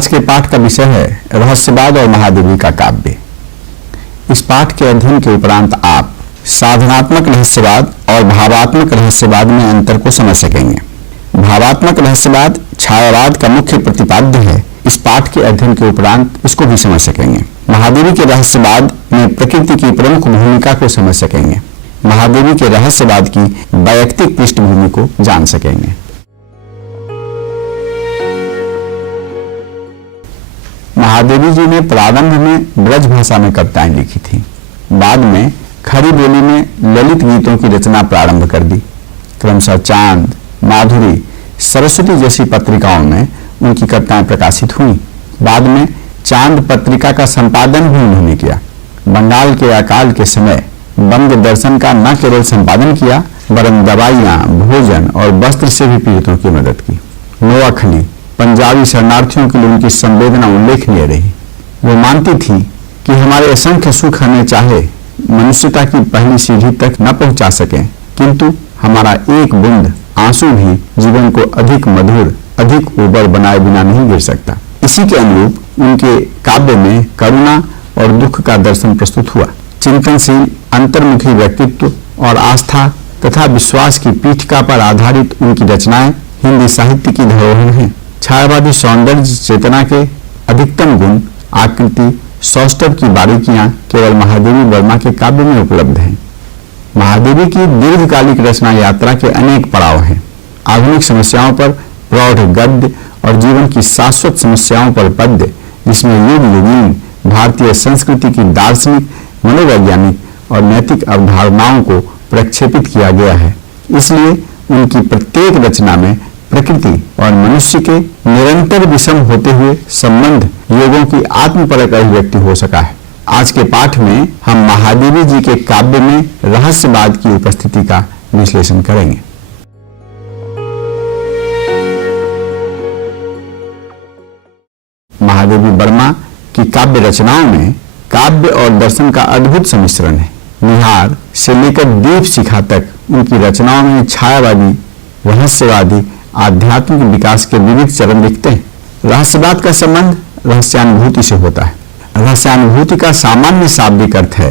आज के पाठ का विषय है रहस्यवाद और महादेवी का काव्य। इस पाठ के अध्ययन के उपरांत आप साधनात्मक रहस्यवाद और भावात्मक रहस्यवाद में अंतर को समझ सकेंगे। भावात्मक रहस्यवाद छायावाद का मुख्य प्रतिपाद्य है। इस पाठ के अध्ययन के उपरांत इसको भी समझ सकेंगे। महादेवी के रहस्यवाद में प्रकृति की प्रमुख भूमिका को समझ सकेंगे। महादेवी के रहस्यवाद की वैयक्तिक पृष्ठभूमि को जान सकेंगे। महादेवी जी ने प्रारंभ में ब्रज भाषा में कविताएं लिखी थी। बाद में खड़ी बोली में ललित गीतों की रचना प्रारंभ कर दी। क्रमशः चांद, माधुरी, सरस्वती जैसी पत्रिकाओं में उनकी कविताएं प्रकाशित हुई। बाद में चांद पत्रिका का संपादन भी उन्होंने किया। बंगाल के अकाल के समय बंग दर्शन का न केवल संपादन किया वरन दवाइयां, भोजन और वस्त्र से भी पीड़ितों की मदद की। नोअखली पंजाबी शरणार्थियों के लिए उनकी संवेदना उल्लेखनीय रही। वो मानती थी कि हमारे असंख्य सुख हमें चाहे मनुष्यता की पहली सीढ़ी तक न पहुंचा सके, किंतु हमारा एक बूंद आंसू भी जीवन को अधिक मधुर, अधिक उबर बनाए बिना नहीं गिर सकता। इसी के अनुरूप उनके काव्य में करुणा और दुख का दर्शन प्रस्तुत हुआ। चिंतनशील, अंतर्मुखी व्यक्तित्व और आस्था तथा विश्वास की पीठिका पर आधारित उनकी रचनाएं हिंदी साहित्य की धरोहर हैं। छायावादी सौंदर्य चेतना के अधिकतम गुण, आकृति, सौष्ठव की बारीकियां केवल महादेवी वर्मा के काव्य में उपलब्ध हैं। महादेवी की दीर्घकालिक रचना यात्रा के अनेक पड़ाव हैं। आधुनिक समस्याओं पर प्रौढ़ गद्य और जीवन की शाश्वत समस्याओं पर पद्य, जिसमें युग युगीन भारतीय संस्कृति की दार्शनिक, मनोवैज्ञानिक और नैतिक अवधारणाओं को प्रक्षेपित किया गया है। इसलिए उनकी प्रत्येक रचना में प्रकृति और मनुष्य के निरंतर विषम होते हुए संबंध योगों की आत्मपरक अभिव्यक्ति हो सका है। आज के पाठ में हम महादेवी जी के काव्य में रहस्यवाद की उपस्थिति का विश्लेषण करेंगे। महादेवी वर्मा की काव्य रचनाओं में काव्य और दर्शन का अद्भुत सम्मिश्रण है। निहार से लेकर दीप शिखा तक उनकी रचनाओं में छायावादी, रहस्यवादी, आध्यात्मिक विकास के विविध चरण दिखते हैं। रहस्यवाद का संबंध रहस्यानुभूति से होता है। रहस्यानुभूति का सामान्य शाब्दिक अर्थ है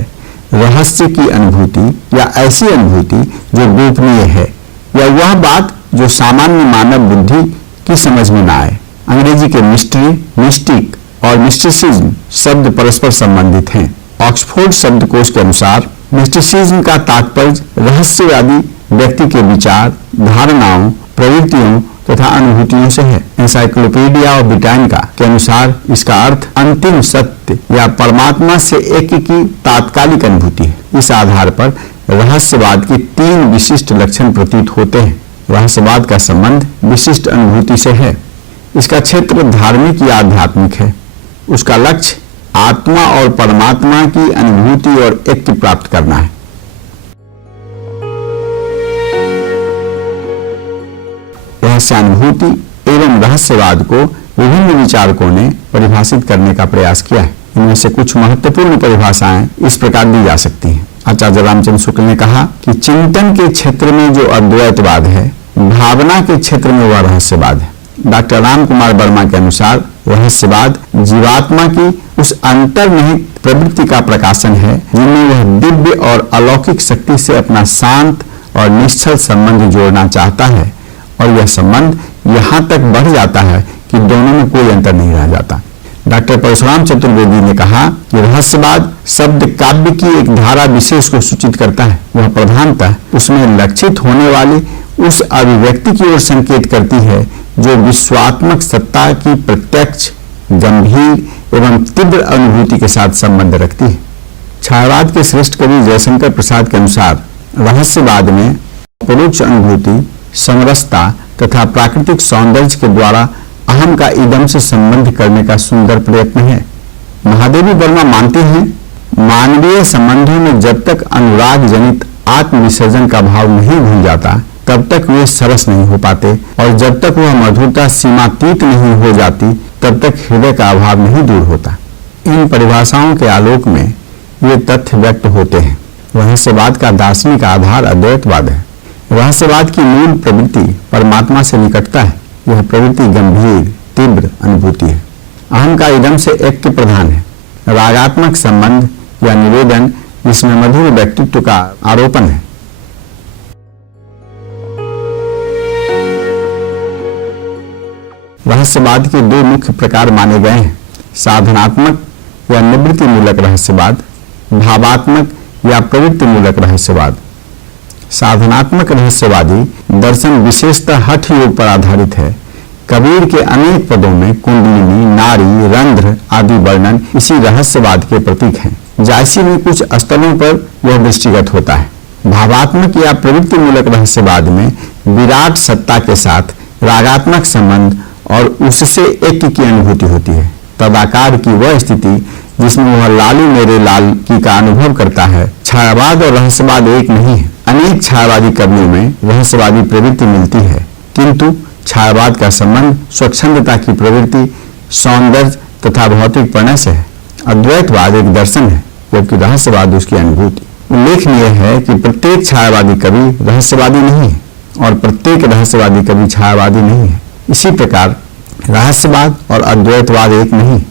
रहस्य की अनुभूति या ऐसी अनुभूति जो गोपनीय है या वह बात जो सामान्य मानव बुद्धि की समझ में न आए। अंग्रेजी के मिस्ट्री, मिस्टिक और मिस्टिसिज्म शब्द परस्पर संबंधित हैं। ऑक्सफोर्ड शब्दकोश के अनुसार मिस्टिसिज्म का तात्पर्य रहस्यवादी व्यक्ति के विचार, धारणाओं, प्रवृत्तियों तथा अनुभूतियों से है। एनसाइक्लोपीडिया ऑफ ब्रिटानिका के अनुसार इसका अर्थ अंतिम सत्य या परमात्मा से एक की तात्कालिक अनुभूति है। इस आधार पर रहस्यवाद के 3 विशिष्ट लक्षण प्रतीत होते हैं। रहस्यवाद का संबंध विशिष्ट अनुभूति से है। इसका क्षेत्र धार्मिक या आध्यात्मिक है। उसका लक्ष्य आत्मा और परमात्मा की अनुभूति और ऐक्य प्राप्त करना है। रहस्यानुभूति एवं रहस्यवाद को विभिन्न विचारकों ने परिभाषित करने का प्रयास किया है। इनमें से कुछ महत्वपूर्ण परिभाषाएं इस प्रकार दी जा सकती हैं। आचार्य रामचंद्र शुक्ल ने कहा कि चिंतन के क्षेत्र में जो अद्वैतवाद है, भावना के क्षेत्र में वह रहस्यवाद है। डॉक्टर राम कुमार वर्मा के अनुसार रहस्यवाद जीवात्मा की उस अंतर्निहित प्रवृत्ति का प्रकाशन है जिनमें वह दिव्य और अलौकिक शक्ति से अपना शांत और निश्चल संबंध जोड़ना चाहता है, और यह संबंध यहाँ तक बढ़ जाता है कि दोनों में कोई अंतर नहीं रह जाता। डॉक्टर परशुराम चतुर्वेदी ने कहा कि रहस्यवाद शब्द काव्य की एक धारा विशेष को सूचित करता है। वह प्रधानतः उसमें लक्षित होने वाली उस अभिव्यक्ति की ओर संकेत करती है जो विश्वात्मक सत्ता की प्रत्यक्ष, गंभीर एवं तीव्र अनुभूति के साथ संबंध रखती है। छायावाद के श्रेष्ठ कवि जयशंकर प्रसाद के अनुसार रहस्यवाद में परोक्ष अनुभूति, समरसता तथा प्राकृतिक सौंदर्य के द्वारा अहम का इदम से संबंध करने का सुंदर प्रयत्न है। महादेवी वर्मा मानती हैं, मानवीय संबंधों में जब तक अनुराग जनित आत्मविसर्जन का भाव नहीं भूल जाता तब तक वे सरस नहीं हो पाते, और जब तक वह मधुरता सीमातीत नहीं हो जाती तब तक हृदय का अभाव नहीं दूर होता। इन परिभाषाओं के आलोक में ये तथ्य व्यक्त होते हैं। रहस्यवाद का दार्शनिक आधार अद्वैतवाद है। रहस्यवाद की मूल प्रवृत्ति परमात्मा से निकटता है। यह प्रवृत्ति गंभीर, तीव्र अनुभूति है। अहम का इदम से एक के प्रधान है। रागात्मक संबंध या निवेदन जिसमें मधुर व्यक्तित्व का आरोपण है। रहस्यवाद के दो मुख्य प्रकार माने गए हैं, साधनात्मक या निवृत्ति मूलक रहस्यवाद, भावात्मक या प्रवृत्ति मूलक रहस्यवाद। साधनात्मक रहस्यवादी दर्शन विशेषतः हठ योग पर आधारित है। कबीर के अनेक पदों में कुंडलिनी, नारी, रंध्र आदि वर्णन इसी रहस्यवाद के प्रतीक हैं। जायसी में कुछ स्थलों पर यह दृष्टिगत होता है। भावात्मक या प्रवृत्ति मूलक रहस्यवाद में विराट सत्ता के साथ रागात्मक संबंध और उससे एक की अनुभूति होती है। तदाकार की वह स्थिति जिसमें वह लालू मेरे लाल की का अनुभव करता है। छायावाद और रहस्यवाद एक नहीं है। अनेक छायावादी कवियों में रहस्यवादी प्रवृत्ति मिलती है, किंतु छायावाद का संबंध स्वच्छंदता की प्रवृत्ति, सौंदर्य तथा भौतिक प्रणय से है। अद्वैतवाद एक दर्शन है, जबकि रहस्यवाद उसकी अनुभूति। उल्लेखनीय है कि प्रत्येक छायावादी कवि रहस्यवादी नहीं है और प्रत्येक रहस्यवादी कवि छायावादी नहीं है। इसी प्रकार रहस्यवाद और अद्वैतवाद एक नहीं।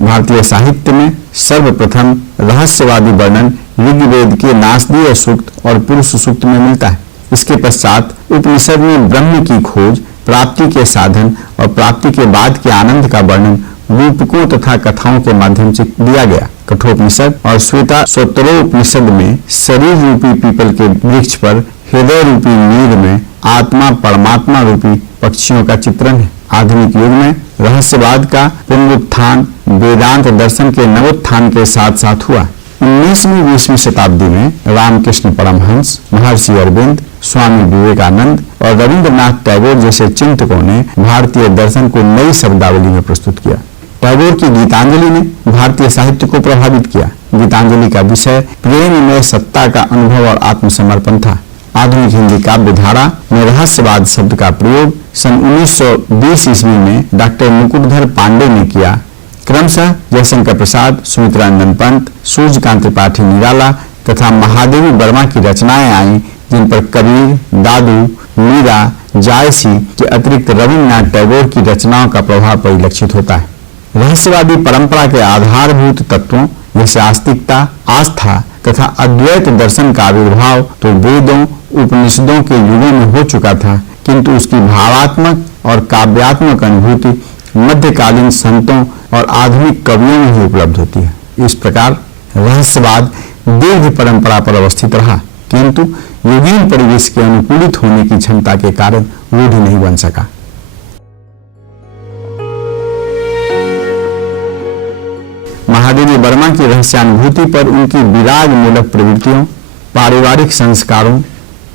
भारतीय साहित्य में सर्वप्रथम रहस्यवादी वर्णन ऋग्वेद के नासदीय सूक्त और पुरुष सूक्त में मिलता है। इसके पश्चात उपनिषद में ब्रह्म की खोज, प्राप्ति के साधन और प्राप्ति के बाद के आनंद का वर्णन रूपकों तथा कथाओं के माध्यम से दिया गया। कठोपनिषद और श्वेता स्वतरोपनिषद में शरीर रूपी पीपल के वृक्ष पर हृदय रूपी नीर में आत्मा परमात्मा रूपी पक्षियों का चित्रण है। आधुनिक युग में रहस्यवाद का पुनरुत्थान वेदांत दर्शन के नवोत्थान के साथ साथ हुआ। 19वीं 20वीं शताब्दी में रामकृष्ण परमहंस, महर्षि अरविंद, स्वामी विवेकानंद और रविंद्रनाथ टैगोर जैसे चिंतकों ने भारतीय दर्शन को नई शब्दावली में प्रस्तुत किया। टैगोर की गीतांजलि ने भारतीय साहित्य को प्रभावित किया। गीतांजलि का विषय प्रेम में सत्ता का अनुभव और आत्मसमर्पण था। आधुनिक हिंदी काव्य धारा में रहस्यवाद शब्द का प्रयोग सन 1920 ईस्वी में डॉक्टर मुकुटधर पांडे ने किया। क्रमशः जयशंकर प्रसाद, सुमित्रानंदन पंत, सूर्यकांत त्रिपाठी निराला तथा महादेवी वर्मा की रचनाएं आईं, जिन पर कबीर, दादू, मीरा, जायसी के अतिरिक्त रविन्द्रनाथ टैगोर की रचनाओं का प्रभाव परिलक्षित होता है। रहस्यवादी परंपरा के आधारभूत तत्वों जैसे आस्तिकता, आस्था तथा अद्वैत दर्शन का आविर्भाव तो वेदों, उपनिषदों के युगों में हो चुका था, किंतु उसकी भावात्मक और काव्यात्मक अनुभूति मध्यकालीन संतों और आधुनिक कवियों में ही उपलब्ध होती है। इस प्रकार रहस्यवाद दीर्घ परंपरा पर अवस्थित रहा, किंतु युगीन परिवेश के अनुकूलित होने की क्षमता के कारण रूढ़ नहीं बन सका। महादेवी वर्मा की रहस्यानुभूति पर उनकी विराग मूलक प्रवृत्तियों, पारिवारिक संस्कारों,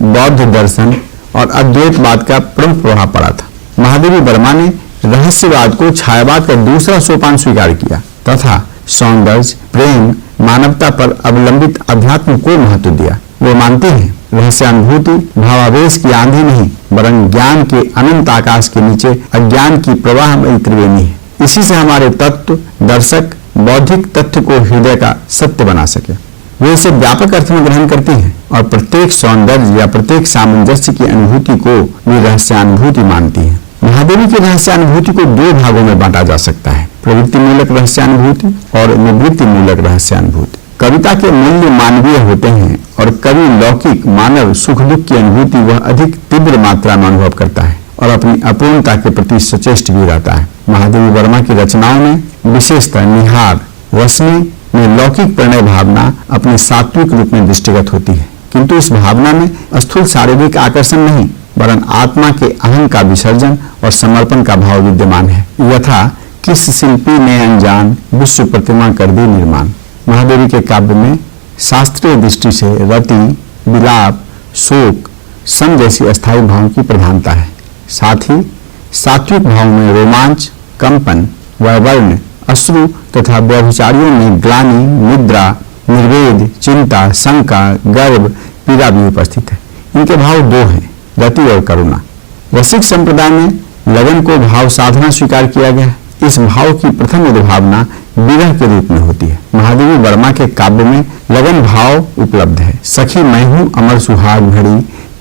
बौद्ध दर्शन और अद्वैतवाद का प्रमुख प्रभाव पड़ा था। महादेवी वर्मा ने रहस्यवाद को छायावाद का दूसरा सोपान स्वीकार किया तथा सौंदर्य, प्रेम, मानवता पर अवलंबित अध्यात्म को महत्व दिया। वो मानते हैं रहस्यानुभूति भावावेश की आंधी नहीं, वरन ज्ञान के अनंत आकाश के नीचे अज्ञान की प्रवाहमयी त्रिवेणी है। इसी से हमारे तत्व दर्शक बौद्धिक तथ्य को हृदय का सत्य बना सके। वे इसे व्यापक अर्थ में ग्रहण करती हैं और प्रत्येक सौंदर्य या प्रत्येक सामंजस्य की अनुभूति को वे रहस्यानुभूति मानती हैं। महादेवी की रहस्यानुभूति को दो भागों में बांटा जा सकता है, प्रवृत्ति मूलक रहस्यानुभूति और निवृत्ति मूलक रहस्यानुभूति। कविता के मूल्य मानवीय होते हैं और कवि लौकिक मानव सुख दुख की अनुभूति वह अधिक तीव्र मात्रा में अनुभव करता है और अपनी अपूर्णता के प्रति सचेष्ट भी रहता है। महादेवी वर्मा की रचनाओं में विशेषतः निहार, रश्मि में लौकिक प्रणय भावना अपने सात्विक रूप में दृष्टिगत होती है, किंतु इस भावना में स्थूल शारीरिक आकर्षण नहीं, वरन आत्मा के अहं का विसर्जन और समर्पण का भाव विद्यमान है। यथा किस शिल्पी ने अनजान विश्व प्रतिमा कर दी निर्माण। महादेवी के काव्य में शास्त्रीय दृष्टि से रति, विलाप, शोक, सम जैसी अस्थायी भावों की प्रधानता है। साथ ही सात्विक भाव में रोमांच, कंपन, वैवर्ण, अश्रु तथा व्यभिचारियों में ग्लानि, निद्रा, निर्वेद, चिंता, शंका, गर्व, पीड़ा भी उपस्थित है। इनके भाव दो हैं, रति और करुणा। रसिक संप्रदाय में लगन को भाव साधना स्वीकार किया गया। इस भाव की प्रथम उद्भावना विरह के रूप में होती है। महादेवी वर्मा के काव्य में लगन भाव उपलब्ध है। सखी मैं हूँ अमर सुहाग घड़ी,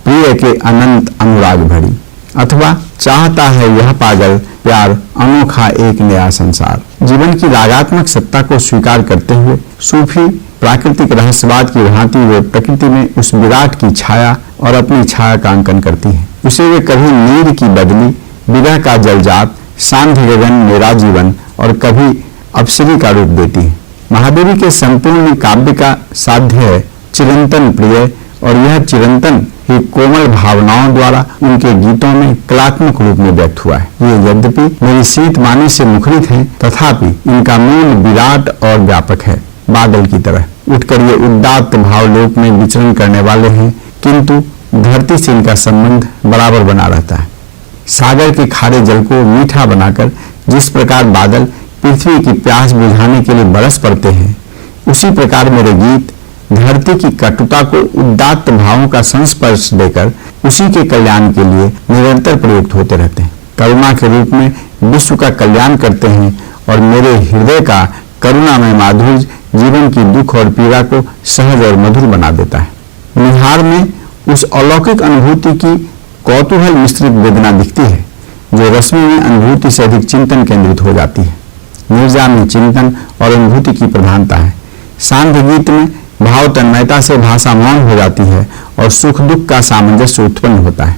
प्रिय के अनंत अनुराग भरी, अथवा चाहता है यह पागल प्यार अनोखा एक नया संसार। जीवन की रागात्मक सत्ता को स्वीकार करते हुए सूफी प्राकृतिक रहस्यवाद की भांति वे प्रकृति में उस विराट की छाया और अपनी छाया का अंकन करती है। उसे वे कभी नीर की बदली, विरह का जलजात, सांध्य गगन मेरा जीवन और कभी अप्सरी का रूप देती है। महादेवी के संपूर्ण काव्य का साध्य है चिरंतन प्रिय, और यह चिरंतन ही कोमल भावनाओं द्वारा उनके गीतों में कलात्मक रूप में व्यक्त हुआ है। ये यद्यपि मेरी शीत वाणी से मुखरित हैं, तथापि इनका मूल विराट और व्यापक है। बादल की तरह उठकर ये उदात्त भावलोक में विचरण करने वाले हैं, किंतु धरती से इनका संबंध बराबर बना रहता है। सागर के खारे जल को मीठा बनाकर जिस प्रकार बादल पृथ्वी की प्यास बुझाने के लिए बरस पड़ते हैं, उसी प्रकार मेरे गीत धरती की कटुता को उदात्त भावों का संस्पर्श देकर उसी के कल्याण के लिए निरंतर प्रयुक्त होते रहते हैं। करुणा के रूप में विश्व का कल्याण करते हैं और मेरे हृदय का करुणामय माधुर्य जीवन की दुख और पीड़ा को सहज और मधुर बना देता है। निहार में उस अलौकिक अनुभूति की कौतूहल मिश्रित वेदना दिखती है, जो रश्मि में अनुभूति से अधिक चिंतन केंद्रित हो जाती है। निर्जा में चिंतन और अनुभूति की प्रधानता है। सांध्य गीत में भाव तन्मयता से भाषा मौन हो जाती है और सुख दुख का सामंजस्य उत्पन्न होता है।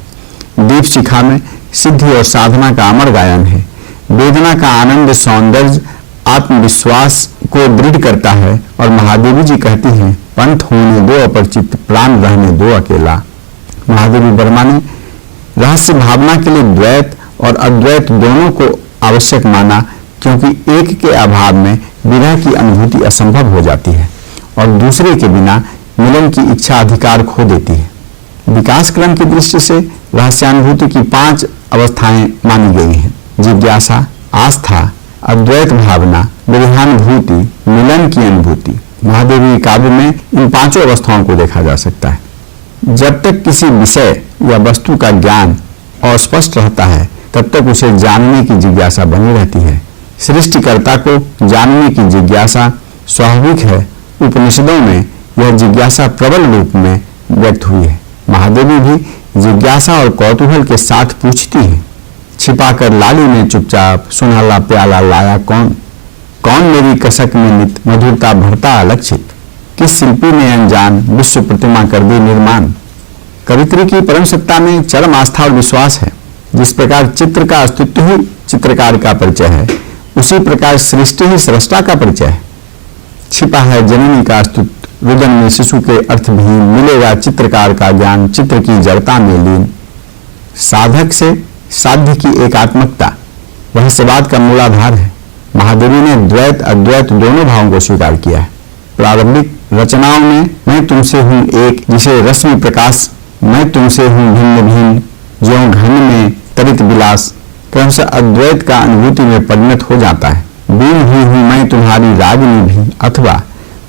दीप शिखा में सिद्धि और साधना का अमर गायन है। वेदना का आनंद सौंदर्य आत्मविश्वास को दृढ़ करता है और महादेवी जी कहती हैं, पंथ होने दो अपरिचित, प्राण रहने दो अकेला। महादेवी वर्मा ने रहस्य भावना के लिए द्वैत और अद्वैत दोनों को आवश्यक माना, क्योंकि एक के अभाव में विरह की अनुभूति असंभव हो जाती है और दूसरे के बिना मिलन की इच्छा अधिकार खो देती है। विकास क्रम की दृष्टि से रहस्यानुभूति की 5 अवस्थाएं मानी गई हैं: जिज्ञासा, आस्था, अद्वैत भावना, विरहानुभूति, मिलन की अनुभूति। महादेवी काव्य में इन 5 अवस्थाओं को देखा जा सकता है। जब तक किसी विषय या वस्तु का ज्ञान अस्पष्ट रहता है, तब तक उसे जानने की जिज्ञासा बनी रहती है। सृष्टिकर्ता को जानने की जिज्ञासा स्वाभाविक है। उपनिषदों में यह जिज्ञासा प्रबल रूप में व्यक्त हुई है। महादेवी भी जिज्ञासा और कौतूहल के साथ पूछती है, छिपाकर लाली ने चुपचाप सुनहला प्याला लाया कौन? कौन मेरी कसक में नित मधुरता भरता अलक्षित? किस शिल्पी ने अनजान विश्व प्रतिमा कर दी निर्माण? कवित्री की परम सत्ता में चरम आस्था और विश्वास है। जिस प्रकार चित्र का अस्तित्व ही चित्रकार का परिचय है, उसी प्रकार सृष्टि ही सृष्टा का परिचय है। छिपा है जननी का अस्तित्व, रुदन में शिशु के अर्थ भी मिलेगा चित्रकार का ज्ञान, चित्र की जड़ता में लीन। साधक से साध्य की एकात्मकता रहस्यवाद का मूलाधार है। महादेवी ने द्वैत अद्वैत दोनों भावों को स्वीकार किया है। प्रारंभिक रचनाओं में मैं तुमसे हूं एक, जिसे रश्मि प्रकाश, मैं तुमसे हूं भिन्न भिन्न, ज्यों घन में तरित विलास, क्रमशः अद्वैत का अनुभूति में परिणत हो जाता है। बीन ही हूं मैं तुम्हारी रागिनी भी, अथवा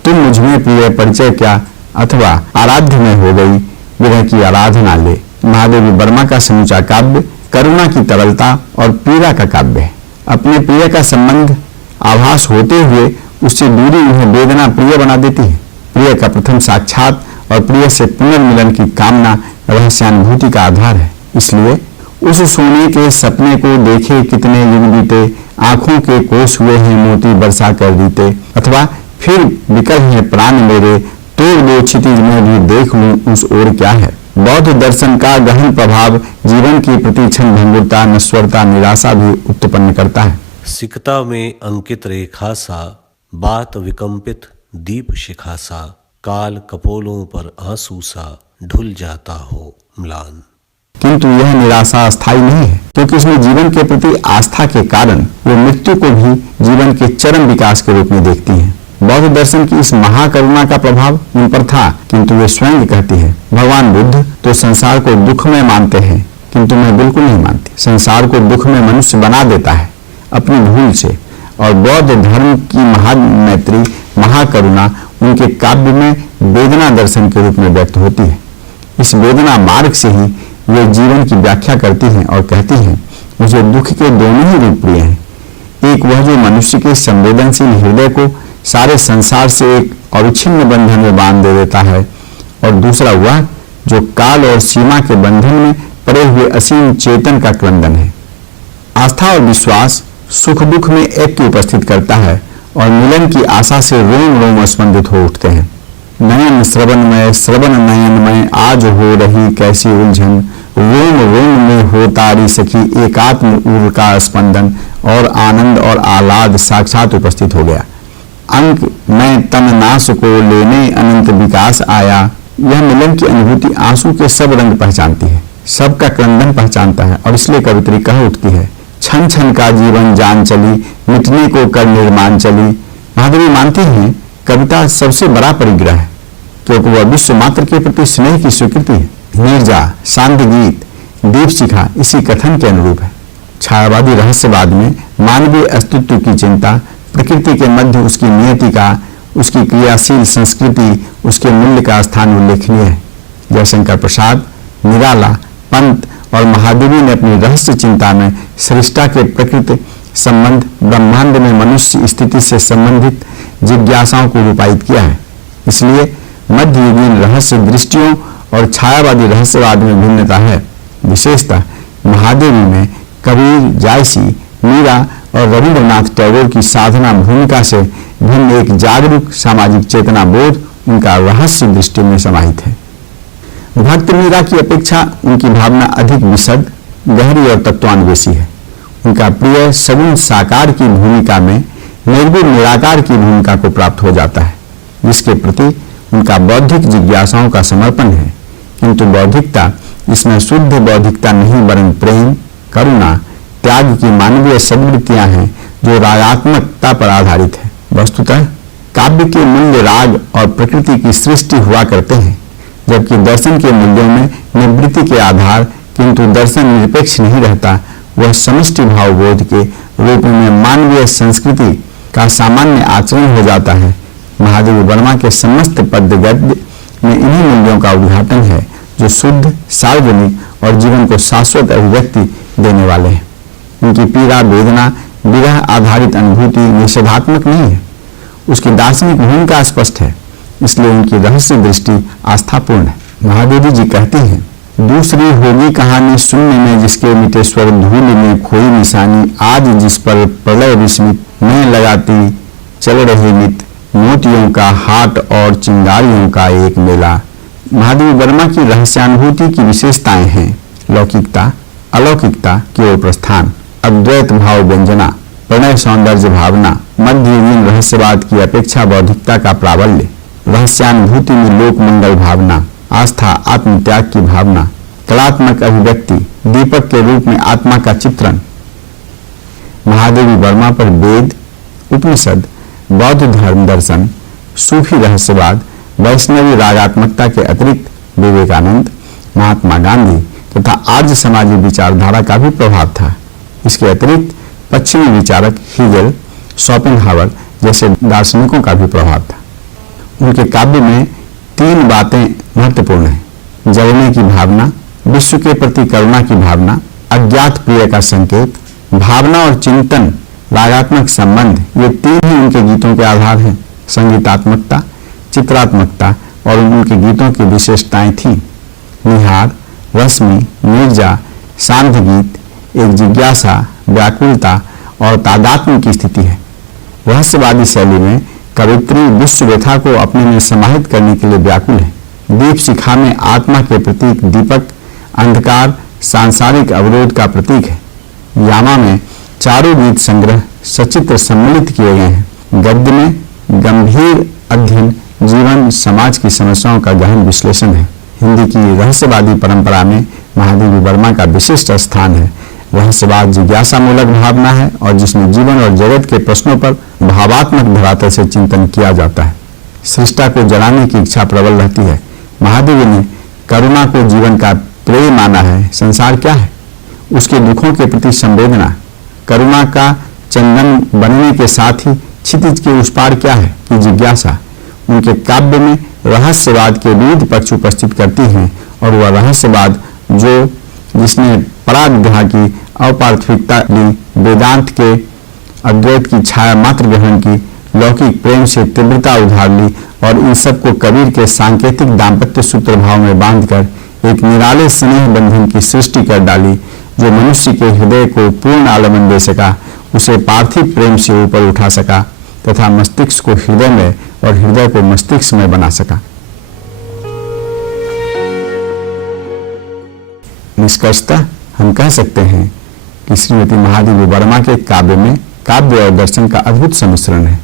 तुम मुझमें प्रिय परिचय क्या, अथवा आराध्य में हो गई विरह की आराधना ले। महादेवी वर्मा का समूचा काव्य करुणा की तरलता और पीड़ा का काव्य है। अपने प्रिय का संबंध आभास होते हुए उससे दूरी उन्हें वेदना प्रिय बना देती है। प्रिय का प्रथम साक्षात और प्रिय से पुनर्मिलन की कामना रहस्यानुभूति का आधार है। इसलिए उस सोने के सपने को देखे कितने युग बीते, आंखों के कोस हुए हैं मोती बरसा कर दीते, अथवा फिर विकल है प्राण मेरे, तोड़ दो क्षितिज में भी देख लूं उस ओर क्या है। बौद्ध दर्शन का गहन प्रभाव जीवन की प्रति क्षण भंगुरता, नश्वरता, निराशा भी उत्पन्न करता है। सिकता में अंकित रेखा सा, बात विकंपित दीप शिखा सा, काल कपोलों पर आंसू सा, ढुल जाता हो म्लान। किंतु यह निराशा अस्थायी नहीं है, क्योंकि इसमें जीवन के प्रति आस्था के कारण वो मृत्यु को भी जीवन के चरम विकास के रूप में देखती है। बौद्ध दर्शन की इस महाकरुणा का प्रभाव उन पर था, किंतु वे स्वयं कहती है, भगवान बुद्ध तो संसार को दुख में मानते हैं, किंतु मैं बिल्कुल नहीं मानती। संसार को दुख में मनुष्य बना देता है अपनी भूल से, और बौद्ध धर्म की महामैत्री, महाकरुणा उनके काव्य में वेदना दर्शन के रूप में व्यक्त होती है। इस वेदना मार्ग से ही वे जीवन की व्याख्या करती हैं और कहती हैं, मुझे दुख के दोनों ही रूप प्रिय हैं। एक वह जो मनुष्य के संवेदनशील हृदय को सारे संसार से एक अविच्छिन्न बंधन में बांध दे देता है, और दूसरा वह जो काल और सीमा के बंधन में पड़े हुए असीम चेतन का क्रंदन है। आस्था और विश्वास सुख दुख में ऐक्य उपस्थित करता है और मिलन की आशा से रोम रोम स्पंदित हो उठते हैं। नयन श्रवणमय श्रवण नयनमय आज हो रही कैसी उलझन, रोम रोम में हो तारी सखी एकात्म उर का स्पंदन, और आनंद और आह्लाद साक्षात उपस्थित हो गया। अंक मैं तन नाश को लेने अनंत विकास आया। यह मिलन की अनुभूति आंसू के सब रंग पहचानती है, सबका क्रंदन पहचानता है, और इसलिए कवित्री कह उठती है, छन छन का जीवन जान चली, मिटने को कर निर्माण चली। महादेवी मानती हैं कविता सबसे बड़ा परिग्रह है, क्योंकि वह विश्व मात्र के प्रति स्नेह की स्वीकृति है। नीरजा, शांति गीत, दीप शिखा इसी कथन के अनुरूप है। छायावादी रहस्यवाद में मानवीय अस्तित्व की चिंता, प्रकृति के मध्य उसकी नियति का, उसकी क्रियाशील संस्कृति, उसके मूल्य का स्थान उल्लेखनीय है। जयशंकर प्रसाद, निराला, पंत और महादेवी ने अपनी रहस्य चिंता में सृष्टा के प्रकृति संबंध, ब्रह्मांड में मनुष्य स्थिति से संबंधित जिज्ञासाओं को रूपायित किया है। इसलिए मध्ययुगीन रहस्य दृष्टियों और छायावादी रहस्यवाद में भिन्नता है। विशेषतः महादेवी में कबीर, जायसी, मीरा और रविंद्रनाथ टैगोर की साधना भूमिका से भिन्न एक जागरूक सामाजिक चेतना बोध उनका रहस्य दृष्टि में समाहित है। भक्त मीरा की अपेक्षा उनकी भावना अधिक विशद, गहरी और तत्वान्वेषी है। उनका प्रिय सगुण साकार की भूमिका में निर्गुण निराकार की भूमिका को प्राप्त हो जाता है, जिसके प्रति उनका बौद्धिक जिज्ञासाओं का समर्पण है। किंतु बौद्धिकता इसमें शुद्ध बौद्धिकता नहीं, वरन प्रेम, करुणा, त्याग की मानवीय सद्वृत्तियां हैं जो रागात्मकता पर आधारित है। वस्तुतः काव्य के मूल्य राग और प्रकृति की सृष्टि हुआ करते हैं, जबकि दर्शन के मूल्यों में निवृत्ति के आधार, किंतु दर्शन निरपेक्ष नहीं रहता, वह समष्टि भावबोध के रूप में मानवीय संस्कृति का सामान्य आचरण हो जाता है। महादेवी वर्मा के समस्त पद्य गद्य में इन्हीं मूल्यों का उद्घाटन है, जो शुद्ध, सार्वजनिक और जीवन को शाश्वत अभिव्यक्ति देने वाले हैं। उनकी पीड़ा, वेदना, विरह आधारित अनुभूति निषेधात्मक नहीं है, उसकी दार्शनिक भूमिका स्पष्ट है, इसलिए उनकी रहस्य दृष्टि आस्थापूर्ण है। महादेवी जी कहती हैं, दूसरी होगी कहानी सुनने में जिसके मिटे स्वर धूल में खोई निशानी, आज जिस पर प्रलय विस्मित मैं लगाती चल रही नित, मोतियों का हाट और चिंगारियों का एक मेला। महादेवी वर्मा की रहस्यानुभूति की विशेषताएं हैं लौकिकता, अलौकिकता की ओर प्रस्थान, अद्वैत भाव व्यंजना, प्रणय सौंदर्य भावना, मध्ययुगीन रहस्यवाद की अपेक्षा बौद्धिकता का प्राबल्य, रहस्यानुभूति में लोक मंगल भावना, आस्था, आत्मत्याग की भावना, कलात्मक अभिव्यक्ति, दीपक के रूप में आत्मा का चित्रण। महादेवी वर्मा पर वेद, उपनिषद, बौद्ध धर्म दर्शन, सूफी रहस्यवाद, वैष्णवी रागात्मकता के अतिरिक्त विवेकानंद, महात्मा गांधी तथा आर्य समाजी विचारधारा का भी प्रभाव था। इसके अतिरिक्त पश्चिमी विचारक हीगल, शोपेनहावर जैसे दार्शनिकों का भी प्रभाव था। उनके काव्य में 3 बातें महत्वपूर्ण हैं: जगने की भावना, विश्व के प्रति करुणा की भावना, अज्ञात प्रिय का संकेत। भावना और चिंतन, रागात्मक संबंध, ये 3 ही उनके गीतों के आधार हैं। संगीतात्मकता, चित्रात्मकता और उनके गीतों की विशेषताएं थीं। निहार, रश्मि, नीरजा, शांत गीत एक जिज्ञासा, व्याकुलता और तादात्म्य की स्थिति है। रहस्यवादी शैली में कवित्री विश्व व्यथा को अपने में समाहित करने के लिए व्याकुल है। दीप शिखा में आत्मा के प्रतीक दीपक, अंधकार सांसारिक अवरोध का प्रतीक है। यामा में चारों गीत संग्रह सचित्र सम्मिलित किए गए हैं। गद्य में गंभीर अध्ययन, जीवन समाज की समस्याओं का गहन विश्लेषण है। हिंदी की रहस्यवादी परंपरा में महादेवी वर्मा का विशिष्ट स्थान है। रहस्यवाद जिज्ञासामूलक भावना है और जिसमें जीवन और जगत के प्रश्नों पर भावात्मक धरातल से चिंतन किया जाता है। सृष्टा को जलाने की इच्छा प्रबल रहती है। महादेवी ने करुणा को जीवन का प्रेय माना है। संसार क्या है? उसके दुखों के प्रति संवेदना। करुणा का चंदन बनने के साथ ही क्षितिज के उस पार क्या है कि जिज्ञासा। उनके काव्य में रहस्यवाद के विविध पक्ष उपस्थित करती हैं और वह रहस्यवाद जिसने पराग्रह की अपार्थिविकता ली, वेदांत के अद्वैत की छाया मात्र ग्रहण की, लौकिक प्रेम से तीव्रता उधार ली और इन सबको कबीर के सांकेतिक दाम्पत्य सूत्र भाव में बांधकर एक निराले स्नेह बंधन की सृष्टि कर डाली, जो मनुष्य के हृदय को पूर्ण आलमन दे सका, उसे पार्थिव प्रेम से ऊपर उठा सका तथा मस्तिष्क को हृदय में और हृदय को मस्तिष्क में बना सका। निष्कर्षतः हम कह सकते हैं कि श्रीमती महादेवी वर्मा के काव्य में काव्य और दर्शन का अद्भुत सम्मिश्रण है।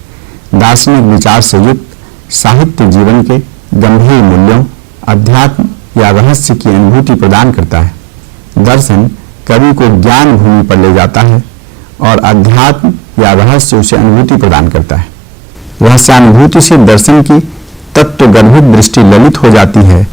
दार्शनिक विचार से युक्त साहित्य जीवन के गंभीर मूल्यों, अध्यात्म या रहस्य की अनुभूति प्रदान करता है। दर्शन कवि को ज्ञान भूमि पर ले जाता है और अध्यात्म या रहस्य उसे अनुभूति प्रदान करता है। रहस्यानुभूति से दर्शन की तत्वगर्भित दृष्टि ललित हो जाती है